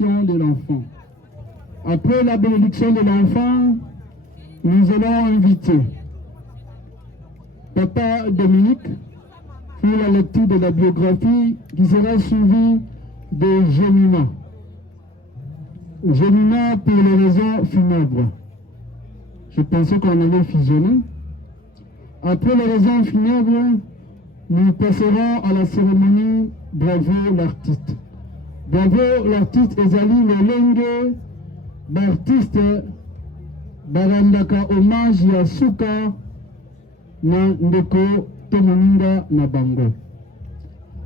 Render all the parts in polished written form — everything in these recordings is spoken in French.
bénédiction de l'enfant. Après la bénédiction de l'enfant, nous allons inviter Papa Dominique pour la lecture de la biographie qui sera suivie de Jemima. Jemima pour les raisons funèbres. Je pensais qu'on avait fusionné. Après les raisons funèbres, nous passerons à la cérémonie Bravo l'artiste. Bravo l'artiste ezali lolenge d'artiste barandaka hommage ya suka na ndeko tomoninga na bango.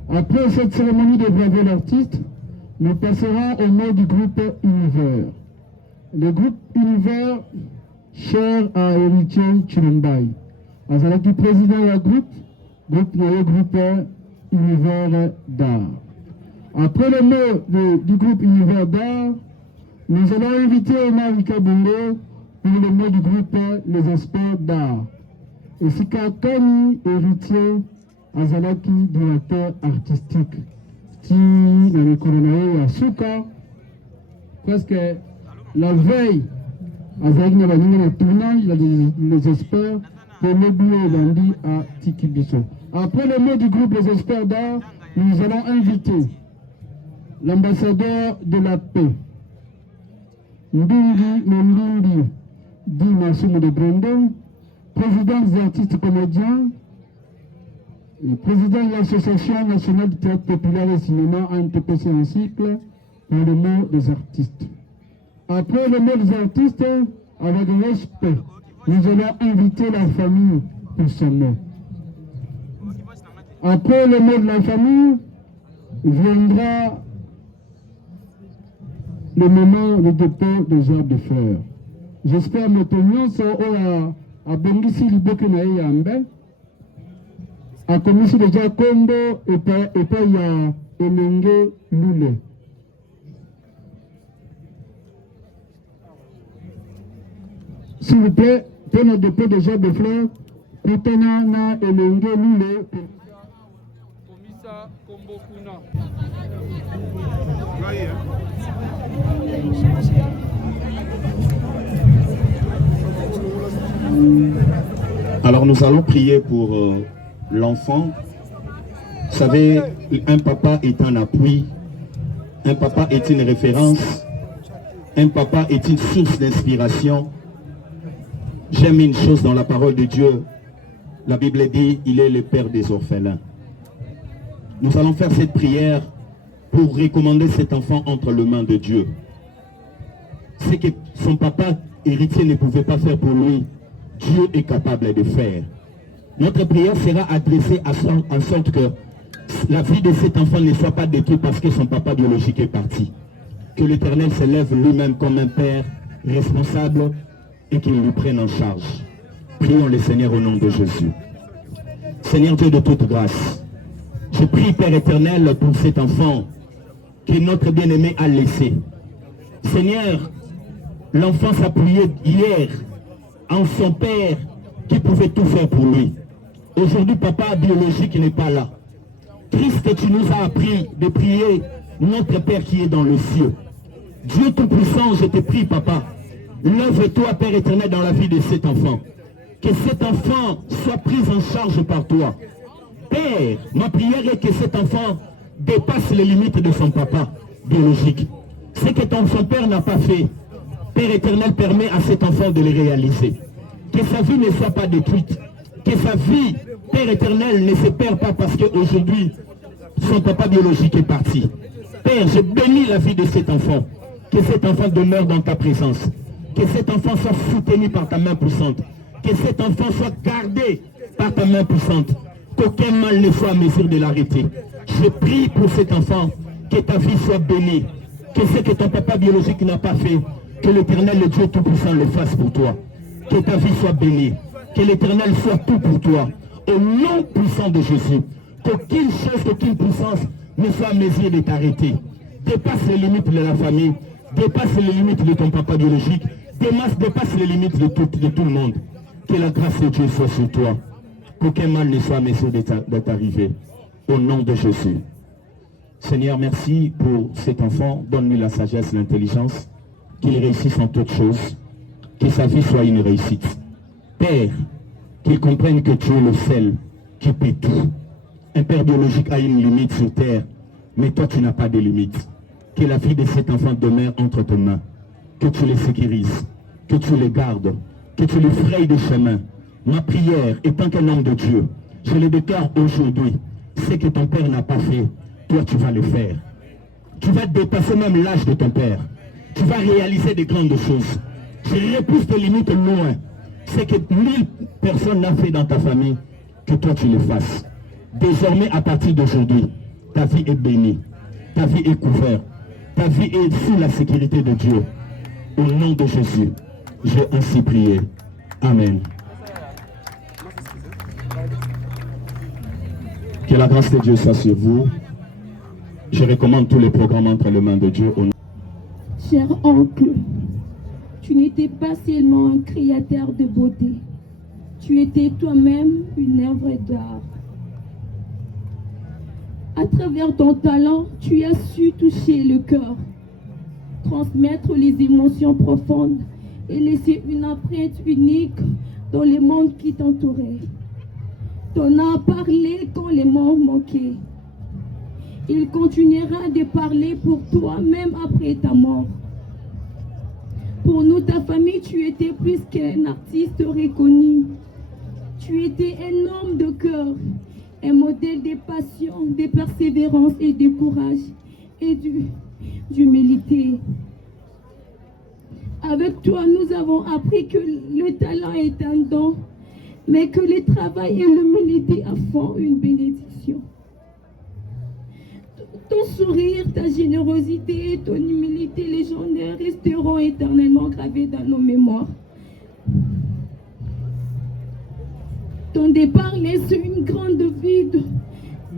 Après cette cérémonie de Bravo l'artiste, nous passerons au mot du groupe Univers. Le groupe Univers, cher à Héritier Chirumbai. Azalaki président du groupe Univers d'art. Après le mot du groupe Univers d'art, nous allons inviter Omar Kabungo pour le mot du groupe Les Experts d'art. Et Sika Kani, héritier, Azalaki, directeur artistique. Qui dans le coronavirus à Souka, presque la veille, Azalaki n'a pas un tournage, les experts, pour l'oublier lundi à Tikibiso. Après le mot du groupe Les Experts d'art, nous allons inviter l'ambassadeur de la paix, Ndungi Mendungi, dit Massoum de Brandon, président des artistes comédiens, le président de l'Association nationale du théâtre populaire et cinéma ANTPC en cycle pour le mot des artistes. Après le mot des artistes, avec respect, nous allons inviter la famille pour ce mot. Après le mot de la famille, viendra le moment de dépôt des heures de fleurs. J'espère que nous sommes à Bongisi Liboke na Yambe. A commission déjà Kondo et pas ya Elenge Lule. S'il vous plaît, pour notre dépôt de gerbe de fleurs, Kutana na Elenge Lule. Komisa Kombo Kuna. Alors nous allons prier pour l'enfant. Vous savez, un papa est un appui, un papa est une référence, un papa est une source d'inspiration. J'aime une chose dans la parole de Dieu. La Bible dit, il est le père des orphelins. Nous allons faire cette prière pour recommander cet enfant entre les mains de Dieu. Ce que son papa héritier ne pouvait pas faire pour lui, Dieu est capable de faire. Notre prière sera adressée en sorte que la vie de cet enfant ne soit pas détruite parce que son papa biologique est parti. Que l'Éternel se lève lui-même comme un père responsable et qu'il lui prenne en charge. Prions le Seigneur au nom de Jésus. Seigneur Dieu de toute grâce, je prie Père éternel pour cet enfant que notre bien-aimé a laissé. Seigneur, l'enfant s'appuyait hier en son père qui pouvait tout faire pour lui. Aujourd'hui, papa biologique n'est pas là. Christ, tu nous as appris de prier notre Père qui est dans le ciel. Dieu Tout-Puissant, je te prie, papa, lève-toi, Père éternel, dans la vie de cet enfant. Que cet enfant soit pris en charge par toi. Père, ma prière est que cet enfant dépasse les limites de son papa biologique. Ce que son père n'a pas fait, Père éternel, permet à cet enfant de le réaliser. Que sa vie ne soit pas détruite. Que sa vie, Père éternel, ne se perd pas parce qu'aujourd'hui, son papa biologique est parti. Père, je bénis la vie de cet enfant. Que cet enfant demeure dans ta présence. Que cet enfant soit soutenu par ta main puissante. Que cet enfant soit gardé par ta main puissante. Qu'aucun mal ne soit à mesure de l'arrêter. Je prie pour cet enfant, que ta vie soit bénie. Que ce que ton papa biologique n'a pas fait, que l'Éternel, le Dieu Tout-Puissant, le fasse pour toi. Que ta vie soit bénie. Que l'Éternel soit tout pour toi. Au nom puissant de Jésus. Qu'aucune chose, qu'aucune puissance ne soit à mesure de t'arrêter. Dépasse les limites de la famille. Dépasse les limites de ton papa biologique. Dépasse les limites de tout le monde. Que la grâce de Dieu soit sur toi. Qu'aucun mal ne soit à mesure de t'arriver. Au nom de Jésus. Seigneur, merci pour cet enfant. Donne-lui la sagesse, l'intelligence, qu'il réussisse en toutes choses, que sa vie soit une réussite. Père, qu'il comprenne que tu es le seul qui peut tout. Un père biologique a une limite sur terre, mais toi tu n'as pas de limite. Que la vie de cet enfant demeure entre tes mains, que tu les sécurises, que tu les gardes, que tu les frayes de chemin. Ma prière, étant qu'un homme de Dieu, je le déclare aujourd'hui, ce que ton père n'a pas fait, toi tu vas le faire. Tu vas dépasser même l'âge de ton père. Tu vas réaliser des grandes choses. Je repousse tes limites loin. Ce que 1000 personnes n'ont fait dans ta famille, que toi tu le fasses. Désormais, à partir d'aujourd'hui, ta vie est bénie, ta vie est couverte, ta vie est sous la sécurité de Dieu. Au nom de Jésus, j'ai ainsi prié. Amen. Que la grâce de Dieu soit sur vous. Je recommande tous les programmes entre les mains de Dieu. Cher oncle, tu n'étais pas seulement un créateur de beauté, tu étais toi-même une œuvre d'art. À travers ton talent, tu as su toucher le cœur, transmettre les émotions profondes et laisser une empreinte unique dans le monde qui t'entourait. Ton art parlait quand les mots manquaient. Il continuera de parler pour toi même après ta mort. Pour nous, ta famille, tu étais plus qu'un artiste reconnu. Tu étais un homme de cœur, un modèle de passion, de persévérance et de courage et d'humilité. Avec toi, nous avons appris que le talent est un don, mais que le travail et l'humilité font une bénédiction. Ton sourire, ta générosité et ton humilité légendaire resteront éternellement gravés dans nos mémoires. Ton départ laisse une grande vide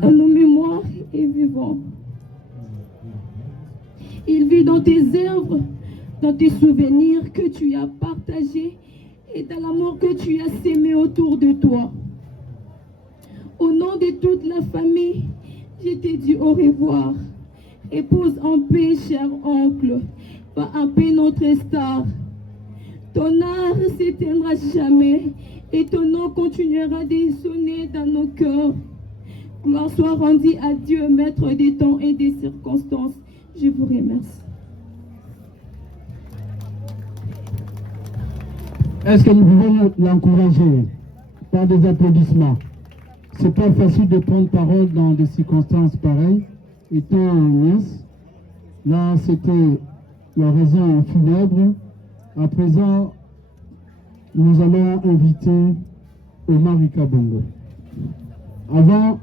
dans nos mémoires et vivants. Il vit dans tes œuvres, dans tes souvenirs que tu as partagés et dans l'amour que tu as sémé autour de toi. Au nom de toute la famille, je te dis au revoir. Repose en paix, cher oncle. Va en paix, notre star. Ton art ne s'éteindra jamais et ton nom continuera de sonner dans nos cœurs. Gloire soit rendue à Dieu, maître des temps et des circonstances. Je vous remercie. Est-ce que nous pouvons l'encourager par des applaudissements? C'est pas facile de prendre parole dans des circonstances pareilles. Étant un nièce, là c'était la raison funèbre. À présent, nous allons inviter Omar Kabongo. Avant,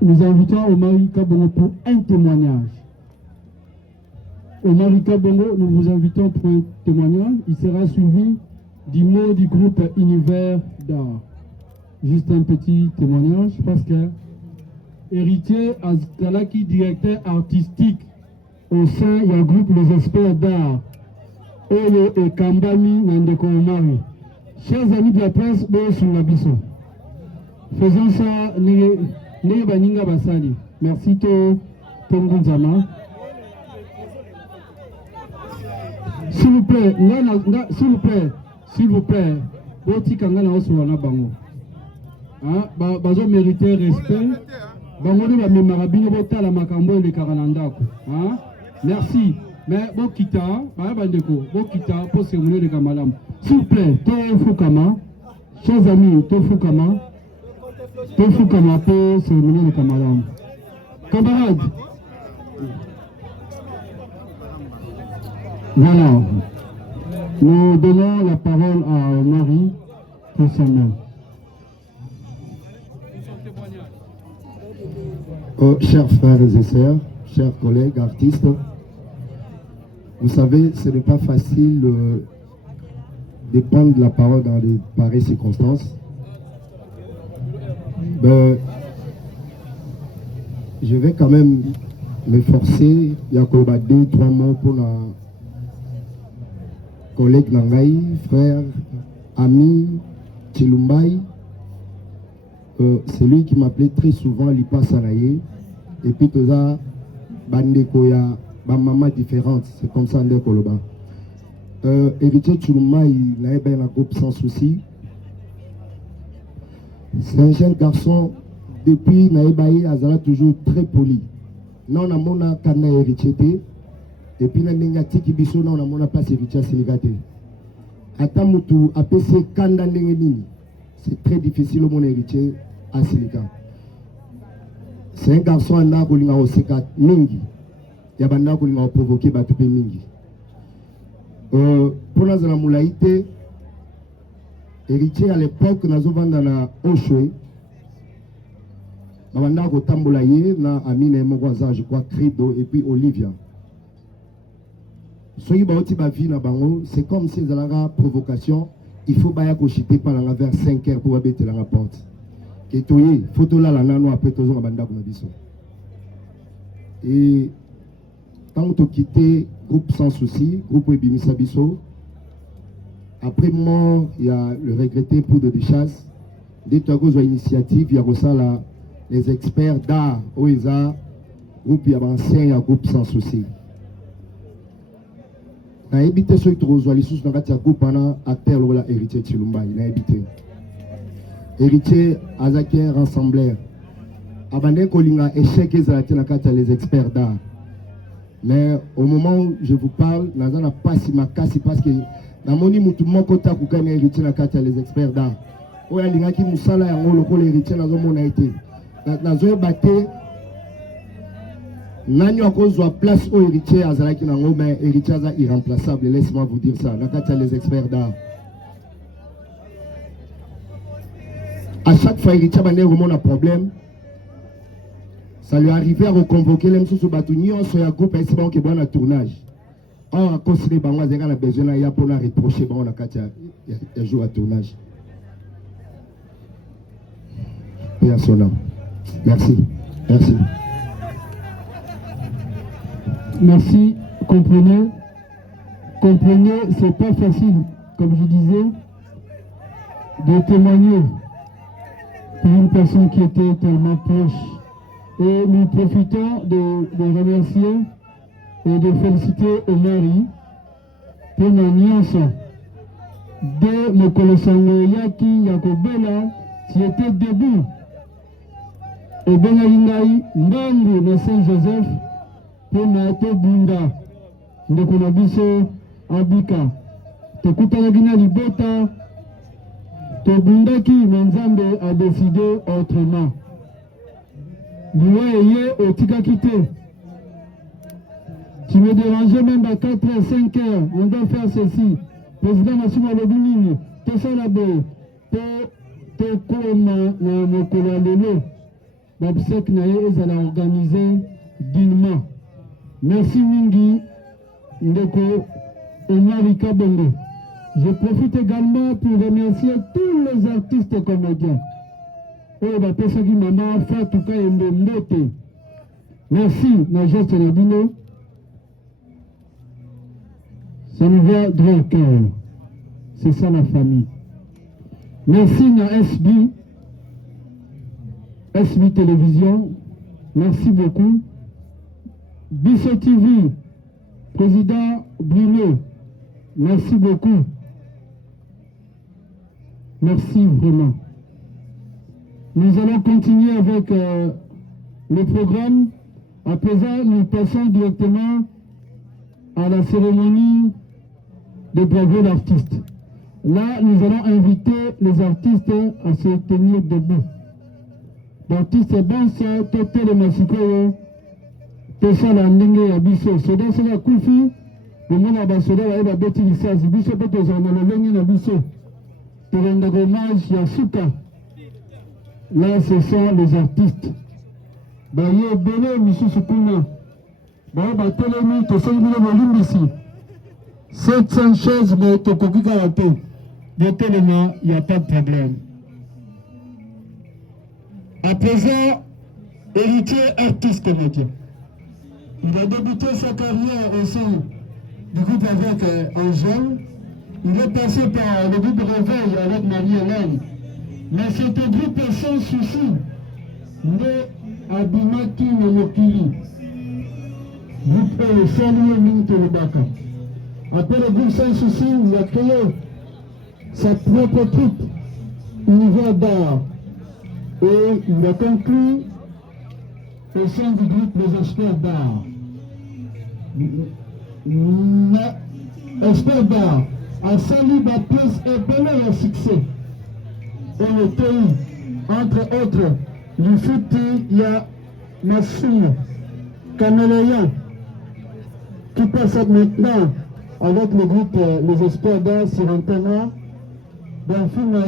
nous invitons Omar Kabongo pour un témoignage. Omar Kabongo, nous vous invitons pour un témoignage. Il sera suivi du mot du groupe Univers d'art. Juste un petit témoignage parce que héritier Azkalaki, directeur artistique au sein du groupe Les Experts d'art, Oyo et Kambami Nandeko Omari. Chers amis de la presse, faisons ça, Baninga Basali. Merci Tongunzama. S'il vous plaît, s'il vous plaît, Boti Kangana Osuwana Bango. Bazo mériter respect. Bangoni ba memarabino bota la makambo le karanandako. Merci. Mais Bokita, bandeko, Bokita pour cérémonie de Kamalam. S'il vous plaît, Tofukama, chers amis, Tofukama pour cérémonie de Kamalam. Camarades. Voilà. Nous donnons la parole à Marie pour son nom. Chers frères et sœurs, chers collègues artistes, vous savez, ce n'est pas facile de prendre la parole dans de pareilles circonstances. Je vais quand même m'efforcer. Il y a 2-3 mots pour la collègue Nangaï, frère, ami, Chilumbaï. C'est lui qui m'appelait très souvent Lipa Saraye. Et puis tout ça, bandeko ya ba maman différentes, c'est comme ça ndeko loba. Héritier Tchoulouma, il a un groupe sans souci. C'est un jeune garçon, depuis Naïbaï, Azala toujours très poli. Non, on a mon kana héritier, et puis na tiki biso, non, on a mon pas héritier sénégalais. Atamutu, APC Kanda Nengenini, c'est très difficile au mon héritier à Sénégal. C'est un garçon à Nagolinga au Sekat Mingi. Yabanda Golinga provoqué Batupé Mingi. Pour la Moulaïté, héritier à l'époque, nous avons vendu dans Oshwe. Nous avons tambolaye na Amine Mogwaza, je crois, Credo, et puis Olivia. C'est comme si dans la provocation, il faut que vous chitez pendant vers 5 heures pour abaisser la porte. Et tout y photo là, la nano après tout le monde. Et quand vous quittez groupe sans souci, groupe Ebimisa Bisso, après moi, il y a le regretté pour de chasse. Dès que vous avez initiative, il y a aussi les experts d'art, OESA, groupe il y a ancien, il y a groupe sans souci. Il a évité ceux qui ont les sous dans le groupe pendant à terre ou héritier Tchilumba. Il a évité. Héritier Azakien rassembleur. Abandé Kolinga échec et les experts d'art. Mais au moment où je vous parle, je n'ai pas si ma casse parce que dans mon imoutou mon kota kukane héritier na kata les experts d'art. Oya linga ki musala ya ngolo ko héritier na zo mona été. Na zo baté nani akozwa place au héritier azalaki na ngo mais héritier aza irremplaçable, laissez-moi vous dire ça. Na kata les experts d'art. À chaque fois héritier bande vraiment un problème. Ça lui arrivait à reconvoquer les sous batunions sur un groupe et c'est bon que bon un tournage. Or, à cause des banques, on a besoin de pour reprocher bon la carte et jouer à tournage. Personne. Merci. Merci. Merci. Comprenez, c'est pas facile, comme je disais, de témoigner pour une personne qui était tellement proche. Et nous profitons de remercier et de féliciter Omari pour la nuance de nos collègues Yaki Yakobela qui était debout. Et Benalingaï, Ndangu de Saint-Joseph pour Nato Bunda de Konabiso Abika. Tekutanagina Libota, Tobundaki Manzambe a décidé autrement. Au tika quitté. Tu me dérangeais même à 4h, 5h. On doit faire ceci. Président Massimo Lobimini, tout ça là-bas. Tout comme le Kolalelo. L'obsèque naïe est organisé dignement. Merci Mingi, Ndeko, Omarika Bongo. Je profite également pour remercier tous les artistes comédiens. Merci, Najeste Nabino. Ça nous va droit au cœur. C'est ça la famille. Merci, na SB Télévision. Merci beaucoup. Bisso TV, Président Bruno. Merci beaucoup. Merci vraiment. Nous allons continuer avec le programme. À présent, nous passons directement à la cérémonie de bravo l'artiste. Là, nous allons inviter les artistes à se tenir debout. L'artiste est bon, c'est Toté le Massiko, Tessa la Ndenge Abisso. C'est dans ce Koufi, le monde a bassolé, il va bêtir l'issage. Bisso peut être en allant à Abisso. Pour rendre hommage à Souka. Là, ce sont les artistes. Baye Bele, Michou Soukuna. Baye Batelemi, Tossémi le volume ici. 700 choses, mais Tokokika Wate. De tellement, il n'y a pas de problème. À présent, héritier artiste comédien. Il a débuté sa carrière au sein du groupe avec Angèle. Il est passé par le groupe Réveil avec Marie-Hélène. Mais c'est un groupe sans souci. Mais Abimaki Momokili. groupe Salut Minto Lebaka. Après le groupe Sans Souci, il a créé sa propre troupe, Univers d'art. Et il a conclu au sein du groupe Les Experts d'art. Experts d'art a salué Baptiste et donné leur succès. Et le pays, entre autres, Lufuti, il y a Massoum, Caméléon, qui passe maintenant avec le groupe Les Experts d'art sur un thème d'un film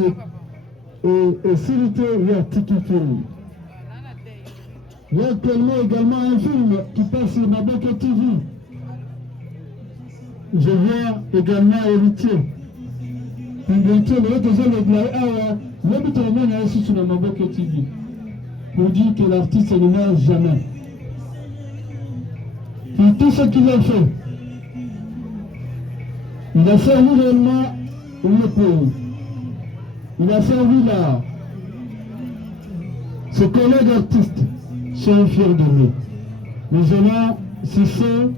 et Silité, il y a Tiki Film. Il y a actuellement également un film qui passe sur Maboko TV. Je vois également Héritier. Héritier, le deuxième de la l'habituellement il y a aussi sur Maboko TV. Pour dire que l'artiste ne meurt jamais. Pour tout ce qu'il a fait, il a servi réellement le pays. Il a servi l'art. Ses collègues artistes sont fiers de lui. Nous allons cesser,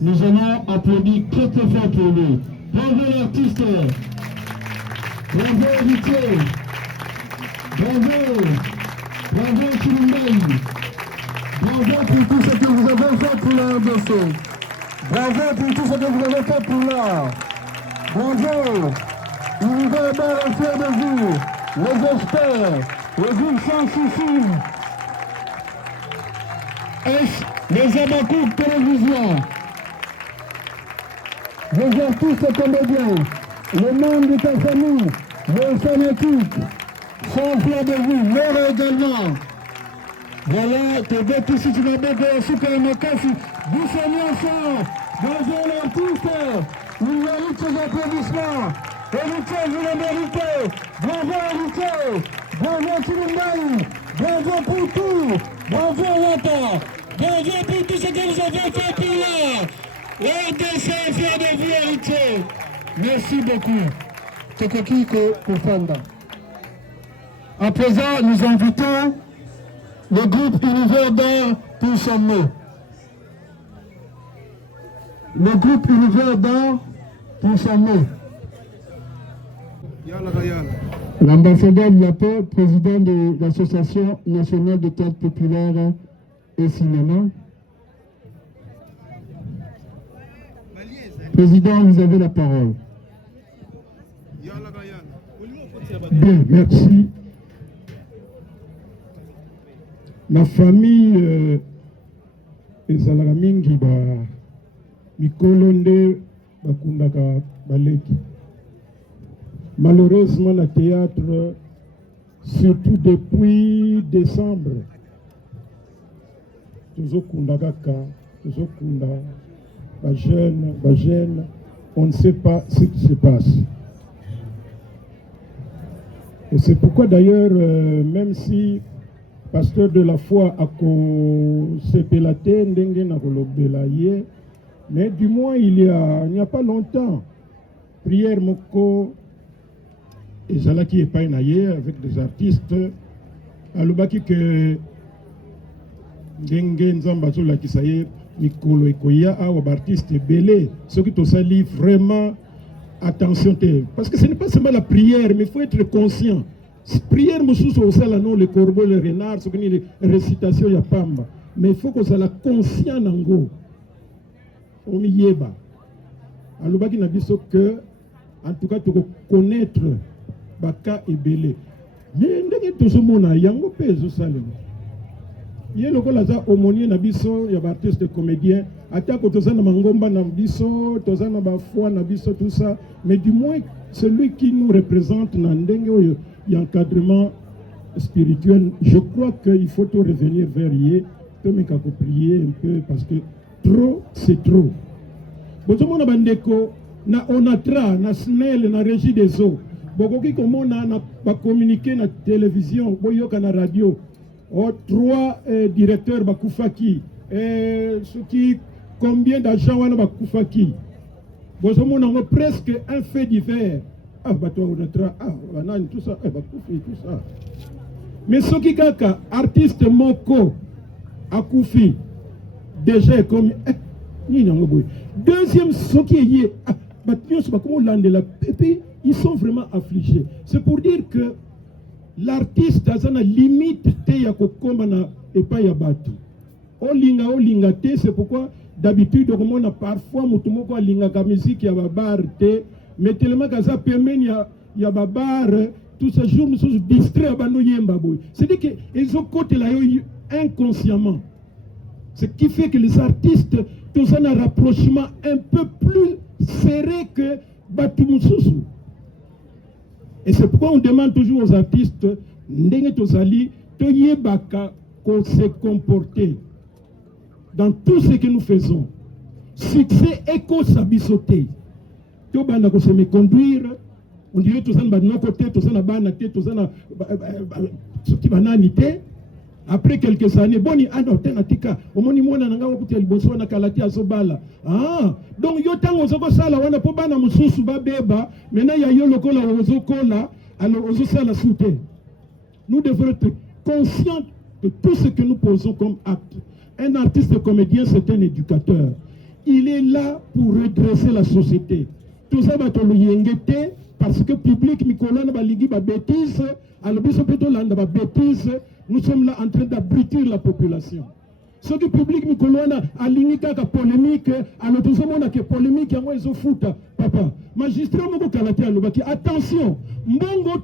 nous allons applaudir très très fort pour lui. Bravo l'artiste, bravo Héritier, bravo Chilumbaï, bravo pour tout ce que vous avez fait pour la RDC, bravo pour tout ce que vous avez fait pour l'art, bravo, Univers d'art est fier de vous, les experts, les groupes Sans Souci, les Abakouk Télévision, les artistes et comédiens, les membres de ta famille, les fanatiques, sont fiers de vous, l'heure également. Voilà, tes deux petits tu vas bien aussi comme un casse, vous soignez ensemble, bonjour l'artiste, il mérite ses applaudissements, Héritier, vous le méritez, bravo Héritier, bravo Chilumbaï, bravo pour tout, bravo Wata, bravo pour tout ce que vous avez fait pour l'art. RDC est fier de vous, Héritier. Merci beaucoup. Tokokiko Kofanda. À présent, nous invitons le groupe Univers d'art pour son mot. Le groupe Univers d'art pour son mot. L'ambassadeur de la paix, président de l'Association nationale de théâtre populaire et cinéma. Président, vous avez la parole. Bien, merci. La famille ezalaka mingi mikolo nde bakundaka baleki. Malheureusement, le théâtre, surtout depuis décembre, tozokunda kaka, tozokunda bajeunes, on ne sait pas ce qui se passe. Et c'est pourquoi d'ailleurs, même si pasteur de la foi a sepelate ndenge na kolobela ye, mais du moins il n'y a pas longtemps, prière moko ezalaki epai na ye avec des artistes, alobaki que ndenge nzambe azolakisa ye mikolo ekoya awa baartiste ebele soki tosali vraiment attention te, parce que ce n'est pas seulement la prière, mais il faut être conscient. Prière mosusu osala non le corbeau le renard soki ni récitation ya pamba, mais il faut que ça la conscient nango omiyeba. Alobaki na biso que en tout cas tu connaître baka ebele, mais ndenge tozomona yango pe ezosalema ye lokola za aumônier na biso ya baartiste comédien, atako toza na mangomba na biso, toza na bafoi na biso, tout ça, mais du moins celui qui nous représente na ndenge oyo encadrement spirituel, je crois qu'il faut tout revenir vers ye, tout me prier un peu, parce que trop c'est trop. Bozomona bandeko na onatra na snel na régie des eaux, bokoki komona na ba communiquer na télévision, boyoka na radio. Oh, 3 directeurs bakufaki, combien d'argent wana bakufaki. Bozomona ngo presque un fait divers. Ah, bato onatra, ah, banani tout ça, bakufi tout ça. Mais soki kaka artiste moko akufi déjà comme Deuxième, ce qui est et puis ils sont vraiment affligés. C'est pour dire que l'artiste a une limite et pas yabatu. Olinga te, c'est pourquoi d'habitude on a parfois mutumoko linga ka musique ya babar te, mais tellement kaza pemeni ya babar tout ce jour nous sommes distraits bando yemba boy. C'est-à-dire que ils ont côté là inconsciemment. Ce qui fait que les artistes ont un rapprochement un peu plus serré que Batumususu. Et c'est pourquoi on demande toujours aux artistes ndenge tozali toyebaka qu'on se comporter dans tout ce que nous faisons. Succès éco sabisoté. To banda ko se me conduire, on dirait tous en bas de nos côtés, tous en bas na tête, tous en ce qui banani te. Après quelques années, boni anatika, omoni mwana nanga wakuti aliboso na kalati azobala. Ah, donc yo tango zoko sala wana po bana mususu ba beba, maintenant ya yo lokola ozokola, alors ozo sala soute. Nous devons être conscients de tout ce que nous posons comme acte. Un artiste comédien, c'est un éducateur. Il est là pour redresser la société. Tout ça va te l'yengete parce que public Nicolas va ligi ba bêtise, alors biso plutôt landa ba bêtise. Nous sommes là en train d'abrutir la population. Ce que le public Nicolas a l'ingika ka polémique, alors tout le monde a que polémique, il y a moins de foot, papa. Magistrat, mon kalate, attention, mbongo